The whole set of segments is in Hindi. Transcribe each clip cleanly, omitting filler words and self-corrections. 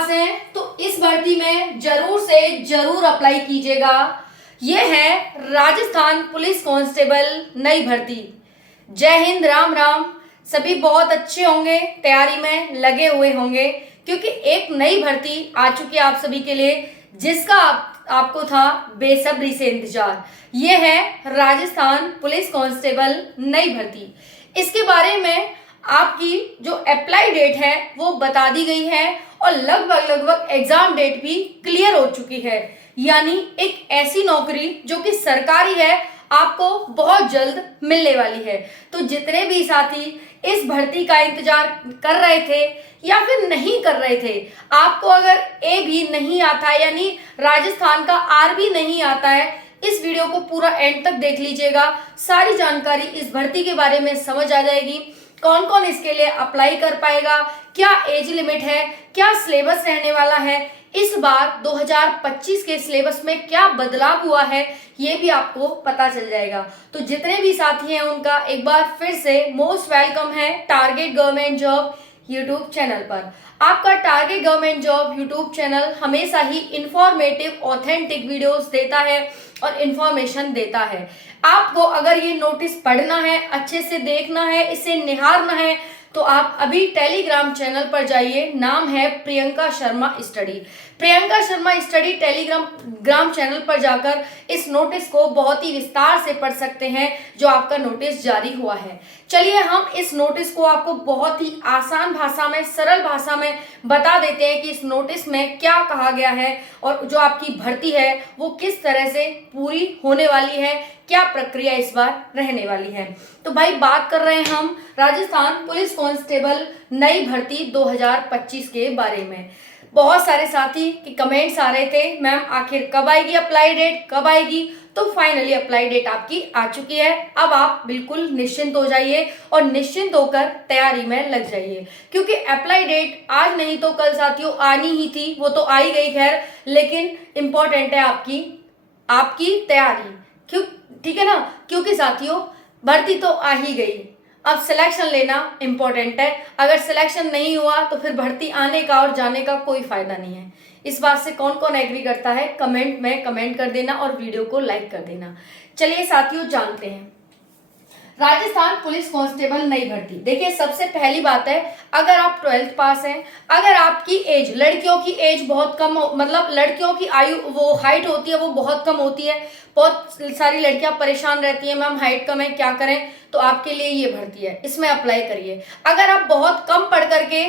पास हैं तो इस भर्ती में जरूर से जरूर अप्लाई कीजिएगा। ये है राजस्थान पुलिस कांस्टेबल नई भर्ती। जय हिंद, राम राम। सभी बहुत अच्छे होंगे, तैयारी में लगे हुए होंगे, क्योंकि एक नई भर्ती आ चुकी है आप सभी के लिए, जिसका आपको था बेसब्री से इंतजार। ये है राजस्थान पुलिस कांस्टेबल नई भर्ती। इसके बारे में आपकी जो अप्लाई डेट है वो बता दी गई है और लगभग एग्जाम डेट भी क्लियर हो चुकी है। यानी एक ऐसी नौकरी जो कि सरकारी है, आपको बहुत जल्द मिलने वाली है। तो जितने भी साथी इस भर्ती का इंतजार कर रहे थे या फिर नहीं कर रहे थे, आपको अगर ए भी नहीं आता है यानी राजस्थान का आर भी नहीं आता है, इस वीडियो को पूरा एंड तक देख लीजिएगा। सारी जानकारी इस भर्ती के बारे में समझ आ जाएगी। कौन कौन इसके लिए अप्लाई कर पाएगा, क्या एज लिमिट है, क्या सिलेबस रहने वाला है, इस बार 2025 के सिलेबस में क्या बदलाव हुआ है, ये भी आपको पता चल जाएगा। तो जितने भी साथी हैं उनका एक बार फिर से मोस्ट वेलकम है target government job YouTube channel पर। आपका target government job YouTube channel हमेशा ही इंफॉर्मेटिव ऑथेंटिक वीडियोस देता है और इंफॉर्मेशन देता है। आपको अगर ये नोटिस पढ़ना है, अच्छे से देखना है, इसे निहारना है, तो आप अभी टेलीग्राम चैनल पर जाइए। नाम है Priyanka Sharma study. Priyanka Sharma study Telegram channel पर जाकर इस नोटिस को बहुत ही विस्तार से पढ़ सकते हैं जो आपका नोटिस जारी हुआ है। चलिए हम इस नोटिस को आपको बहुत ही आसान भाषा में, सरल भाषा में बता देते हैं कि इस नोटिस में क्या कहा गया है और जो आपकी भर्ती है वो किस तरह से पूरी होने वाली है, क्या प्रक्रिया इस बार रहने वाली है। तो भाई बात कर रहे हैं हम राजस्थान पुलिस कांस्टेबल नई भर्ती 2025 के बारे में। बहुत सारे साथी के कमेंट्स आ रहे थे, मैम आखिर कब आएगी अप्लाई डेट, कब आएगी? तो फाइनली अप्लाई डेट आपकी आ चुकी है। अब आप बिल्कुल निश्चिंत हो जाइए और निश्चिंत होकर तैयारी में लग जाइए, क्योंकि अप्लाई डेट आज नहीं तो कल साथियों आनी ही थी। वो तो आई गई खैर, लेकिन इम्पोर्टेंट है आपकी तैयारी। क्यों? ठीक है ना, क्योंकि साथियों भर्ती तो आ ही गई, अब सिलेक्शन लेना इंपॉर्टेंट है। अगर सिलेक्शन नहीं हुआ तो फिर भर्ती आने का और जाने का कोई फायदा नहीं है। इस बात से कौन कौन एग्री करता है कमेंट में कमेंट कर देना और वीडियो को लाइक कर देना। चलिए साथियों जानते हैं राजस्थान पुलिस कांस्टेबल नई भर्ती। देखिए सबसे पहली बात है, अगर आप 12th पास हैं, अगर आपकी एज, लड़कियों की एज बहुत कम मतलब लड़कियों की आयु वो हाइट होती है वो बहुत कम होती है। बहुत सारी लड़कियां परेशान रहती हैं, मैम हाइट कम है क्या करें, तो आपके लिए ये भर्ती है, इसमें अप्लाई करिए। अगर आप बहुत कम पढ़ करके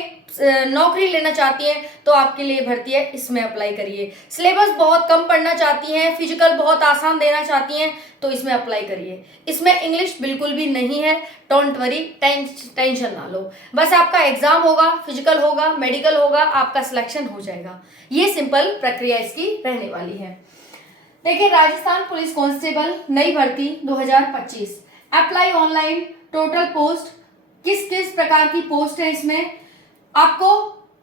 नौकरी लेना चाहती हैं तो आपके लिए भर्ती है, इसमें अप्लाई करिए। सिलेबस बहुत कम पढ़ना चाहती हैं, फिजिकल बहुत आसान देना चाहती हैं तो इसमें अप्लाई करिए। इसमें इंग्लिश बिल्कुल भी नहीं है, डोंट वरी, टेंशन ना लो। बस आपका एग्जाम होगा, फिजिकल होगा, मेडिकल होगा, आपका सिलेक्शन हो जाएगा। ये सिंपल प्रक्रिया इसकी रहने वाली है। देखिए राजस्थान पुलिस कांस्टेबल नई भर्ती 2025 अप्लाई ऑनलाइन। टोटल पोस्ट, किस किस प्रकार की पोस्ट है इसमें, आपको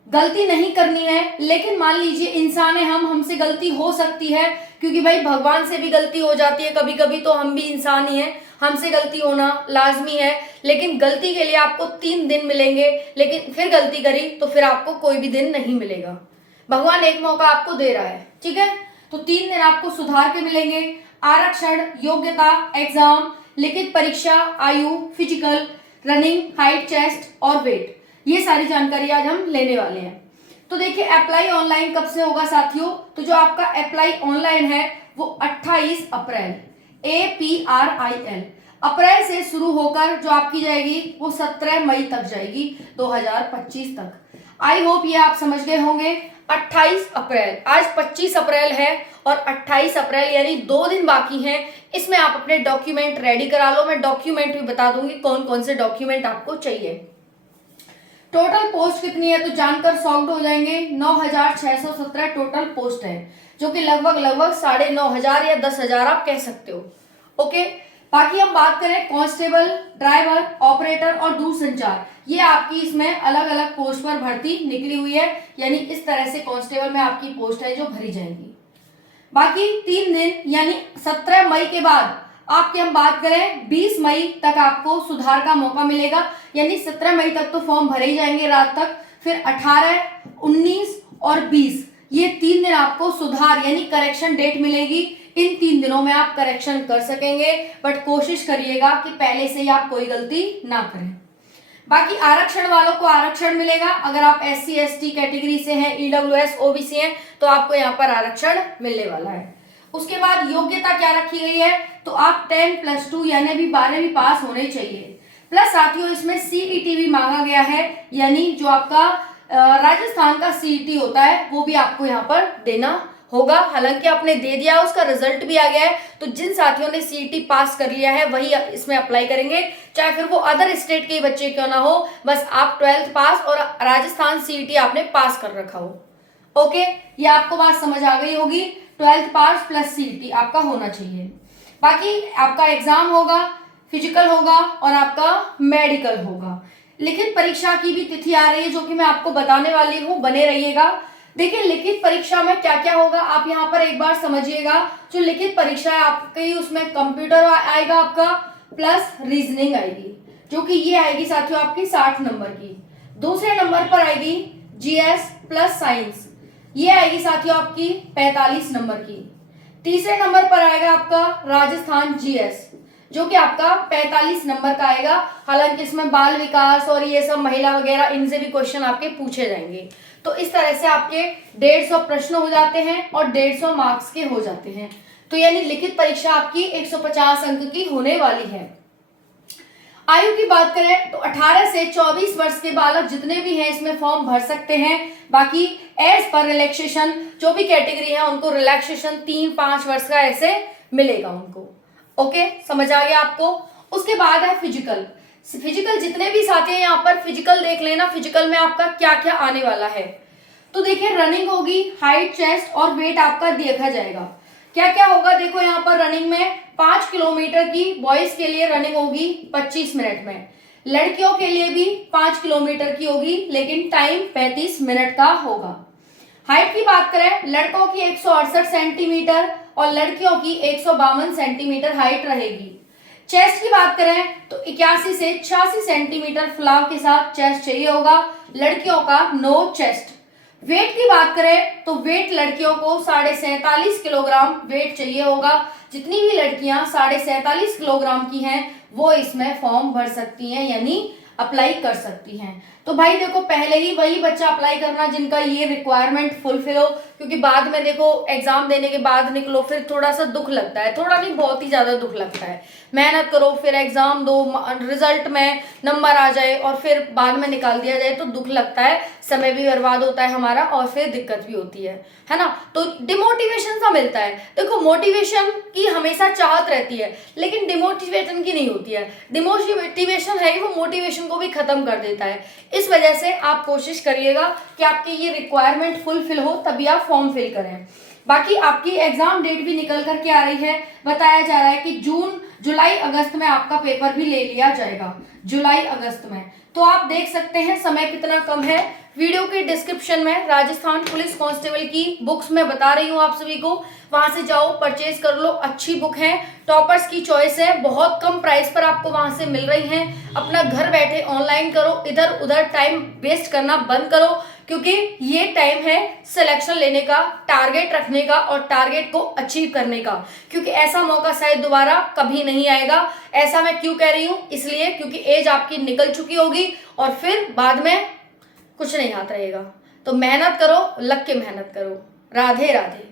गलती नहीं करनी है। लेकिन मान लीजिए इंसान है हम, हमसे गलती हो सकती है, क्योंकि भाई भगवान से भी गलती हो जाती है कभी कभी, तो हम भी इंसान ही हैं, हमसे गलती होना लाजमी है। लेकिन गलती के लिए आपको 3 दिन मिलेंगे, लेकिन फिर गलती करी तो फिर आपको कोई भी दिन नहीं मिलेगा। भगवान एक मौका आपको दे रहा है, ठीक है। तो 3 दिन आपको सुधार के मिलेंगे। आरक्षण, योग्यता, एग्जाम, लिखित परीक्षा, आयु, फिजिकल, रनिंग, हाइट, चेस्ट और वेट, ये सारी जानकारी आज हम लेने वाले हैं। तो देखिए अप्लाई ऑनलाइन कब से होगा साथियों, तो जो आपका अप्लाई ऑनलाइन है वो 28 अप्रैल APRIL अप्रैल से शुरू होकर जो आपकी जाएगी वो 17 मई तक जाएगी 2025 तक। आई होप ये आप समझ गए होंगे। 28 अप्रैल, आज 25 अप्रैल है और 28 अप्रैल यानी 2 दिन बाकी हैं। इसमें आप अपने डॉक्यूमेंट रेडी करा लो। मैं डॉक्यूमेंट भी बता दूंगी कौन कौन से डॉक्यूमेंट आपको चाहिए। टोटल पोस्ट कितनी है तो जानकर शॉक्ड हो जाएंगे। 9617 टोटल पोस्ट है, जो कि लगभग 9,500 या 10,000 आप कह सकते हो। ओके, बाकी हम बात करें कांस्टेबल, ड्राइवर, ऑपरेटर और दूरसंचार, ये आपकी इसमें अलग अलग पोस्ट पर भर्ती निकली हुई है। यानी इस तरह से कांस्टेबल में आपकी पोस्ट है जो भरी जाएंगी। बाकी 3 दिन यानी 17 मई के बाद आपकी हम बात करें 20 मई तक आपको सुधार का मौका मिलेगा। यानी 17 मई तक तो फॉर्म भरे ही जाएंगे रात तक, फिर 18, 19 और 20 ये 3 दिन आपको सुधार यानी करेक्शन डेट मिलेगी। इन 3 दिनों में आप करेक्शन कर सकेंगे, बट कोशिश करिएगा कि पहले से ही आप कोई गलती ना करें। बाकी आरक्षण वालों को आरक्षण मिलेगा। अगर आप SC ST कैटेगरी से हैं, EWS OBC हैं, तो आपको यहाँ पर आरक्षण मिलने वाला है। उसके बाद योग्यता क्या रखी गई है, तो आप 10+2 यानी भी 12वीं पास होने चाहिए। प्लस साथियों इसमें CET भी मांगा गया है, यानी जो आपका राजस्थान का CET होता है वो भी आपको यहाँ पर देना होगा। हालांकि आपने दे दिया, उसका रिजल्ट भी आ गया है, तो जिन साथियों ने CET पास कर लिया है वही इसमें अप्लाई करेंगे, चाहे फिर वो अदर स्टेट के बच्चे क्यों ना हो, बस आप 12th पास और राजस्थान CET आपने पास कर रखा हो। ओके, ये आपको बात समझ आ गई होगी। 12th पास प्लस CET आपका होना चाहिए। बाकी आपका एग्जाम होगा, फिजिकल होगा और आपका मेडिकल होगा। लिखित परीक्षा की भी तिथि आ रही है जो कि मैं आपको बताने वाली हूँ, बने रहिएगा। देखिए लिखित परीक्षा में क्या क्या होगा आप यहाँ पर एक बार समझिएगा। जो लिखित परीक्षा है आपकी, उसमें कंप्यूटर आएगा आपका, प्लस रीजनिंग आएगी, जो कि ये आएगी साथियों आपकी 60 नंबर की। दूसरे नंबर पर आएगी GS प्लस साइंस, ये आएगी साथियों आपकी 45 नंबर की। तीसरे नंबर पर आएगा आपका राजस्थान GS, जो कि आपका 45 नंबर का आएगा। हालांकि इसमें बाल विकास और ये सब महिला वगैरह इनसे भी क्वेश्चन आपके पूछे जाएंगे। तो इस तरह से आपके 150 प्रश्न हो जाते हैं और 150 मार्क्स के हो जाते हैं। तो यानी लिखित परीक्षा आपकी 150 अंक की होने वाली है। आयु की बात करें तो 18 से 24 वर्ष के बालक जितने भी हैं इसमें फॉर्म भर सकते हैं। बाकी एज पर रिलैक्सेशन, जो भी कैटेगरी है उनको रिलैक्सेशन 3-5 वर्ष का ऐसे मिलेगा उनको। ओके, समझ आ गया आपको। उसके बाद है फिजिकल। फिजिकल जितने भी साथी हैं यहाँ पर फिजिकल देख लेना, फिजिकल में आपका क्या क्या आने वाला है। तो देखिए रनिंग होगी, हाइट, चेस्ट और वेट आपका देखा जाएगा। क्या क्या होगा देखो यहाँ पर रनिंग में 5 किलोमीटर की बॉयज के लिए रनिंग होगी 25 मिनट में, लड़कियों के लिए भी 5 किलोमीटर की होगी लेकिन टाइम 35 मिनट का होगा। हाइट की बात करें, लड़कों की 168 सेंटीमीटर और लड़कियों की 152 सेंटीमीटर हाइट रहेगी। चेस्ट की बात करें तो 81 से 86 सेंटीमीटर फुलाव के साथ चेस्ट चाहिए होगा, लड़कियों का नो चेस्ट। वेट की बात करें तो वेट लड़कियों को 47.5 किलोग्राम वेट चाहिए होगा। जितनी भी लड़कियां 47.5 किलोग्राम की हैं वो इसमें फॉर्म भर सकती हैं, यानी अप्लाई कर सकती हैं। तो भाई देखो पहले ही वही बच्चा अप्लाई करना जिनका ये रिक्वायरमेंट फुलफिल हो, क्योंकि बाद में देखो एग्जाम देने के बाद निकलो फिर थोड़ा सा दुख लगता है, थोड़ा नहीं बहुत ही ज्यादा दुख लगता है। मेहनत करो, फिर एग्जाम दो, रिजल्ट में नंबर आ जाए और फिर बाद में निकाल दिया जाए तो दुख लगता है, समय भी बर्बाद होता है हमारा और फिर दिक्कत भी होती है ना। तो डिमोटिवेशन सा मिलता है। देखो मोटिवेशन की हमेशा चाहत रहती है लेकिन डिमोटिवेशन की नहीं होती है। डिमोटिवेशन है वो मोटिवेशन को भी खत्म कर देता है। इस वजह से आप कोशिश करिएगा कि आपकी ये रिक्वायरमेंट फुलफिल हो तभी आप फॉर्म फिल करें। बाकी आपकी एग्जाम डेट भी निकल करके आ रही है, बताया जा रहा है कि जून, जुलाई, अगस्त में आपका पेपर भी ले लिया जाएगा, जुलाई अगस्त में। तो आप देख सकते हैं समय कितना कम है। वीडियो के डिस्क्रिप्शन में राजस्थान पुलिस कांस्टेबल की बुक्स मैं बता रही हूँ आप सभी को, वहां से जाओ परचेज कर लो, अच्छी बुक है, टॉपर्स की चॉइस है, बहुत कम प्राइस पर आपको वहां से मिल रही हैं। अपना घर बैठे ऑनलाइन करो, इधर उधर टाइम वेस्ट करना बंद करो, क्योंकि ये टाइम है सिलेक्शन लेने का, टारगेट रखने का और टारगेट को अचीव करने का, क्योंकि ऐसा मौका शायद दोबारा कभी नहीं आएगा। ऐसा मैं क्यों कह रही हूँ, इसलिए क्योंकि एज आपकी निकल चुकी होगी और फिर बाद में कुछ नहीं हाथ रहेगा। तो मेहनत करो, लग के मेहनत करो। राधे राधे।